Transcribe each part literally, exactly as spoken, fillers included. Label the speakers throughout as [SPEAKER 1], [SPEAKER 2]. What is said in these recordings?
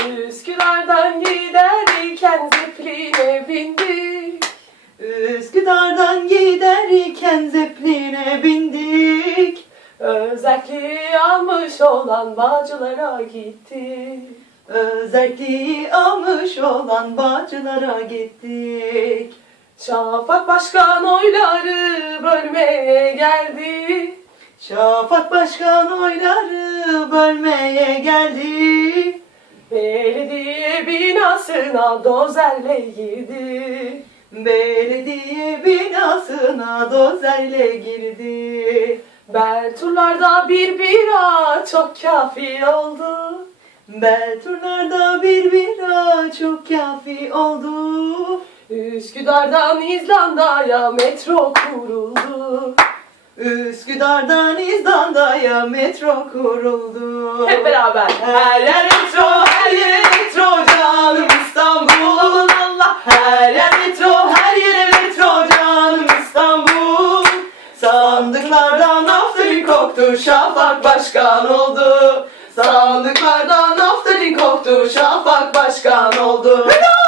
[SPEAKER 1] Üsküdar'dan giderken Zeppelin'e bindik.
[SPEAKER 2] Üsküdar'dan giderken Zeppelin'e bindik.
[SPEAKER 1] Özelliği almış olan Bağcılar'a gittik.
[SPEAKER 2] Özelliği almış olan Bağcılar'a gittik.
[SPEAKER 1] Şafak Başkan oyları bölmeye geldi.
[SPEAKER 2] Şafak Başkan oyları bölmeye geldi.
[SPEAKER 1] Belediye binasına dozerle girdi.
[SPEAKER 2] Belediye binasına dozerle girdi.
[SPEAKER 1] Belturlarda bir bira çok kafi oldu.
[SPEAKER 2] Belturlarda bir bira çok kafi oldu.
[SPEAKER 1] Üsküdar'dan İzlanda'ya metro kuruldu.
[SPEAKER 2] Üsküdar'dan İzlanda'ya metro kuruldu.
[SPEAKER 1] Hep beraber.
[SPEAKER 2] Her yer metro, her yer metro, canım İstanbul. Allah, her yer metro, her yere metro, canım İstanbul. Sandıklardan naftalin koktu, Şafak Başkan oldu. Sandıklardan naftalin koktu, Şafak Başkan oldu.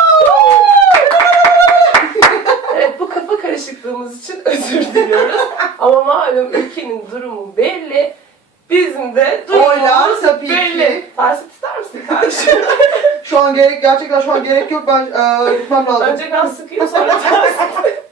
[SPEAKER 1] Evet, bu kafa karışıklığımız için özür diliyoruz. Ama malum ülkenin durumu belli. Bizim de
[SPEAKER 2] Oylar
[SPEAKER 1] durumumuz
[SPEAKER 2] tabii
[SPEAKER 1] belli.
[SPEAKER 2] ki.
[SPEAKER 1] Tersit ister misin kardeşim?
[SPEAKER 3] Şu an gerek, gerçekten şu an gerek yok. Ben eee gitmem lazım.
[SPEAKER 1] Önce gaz sıkayım sonra tersit.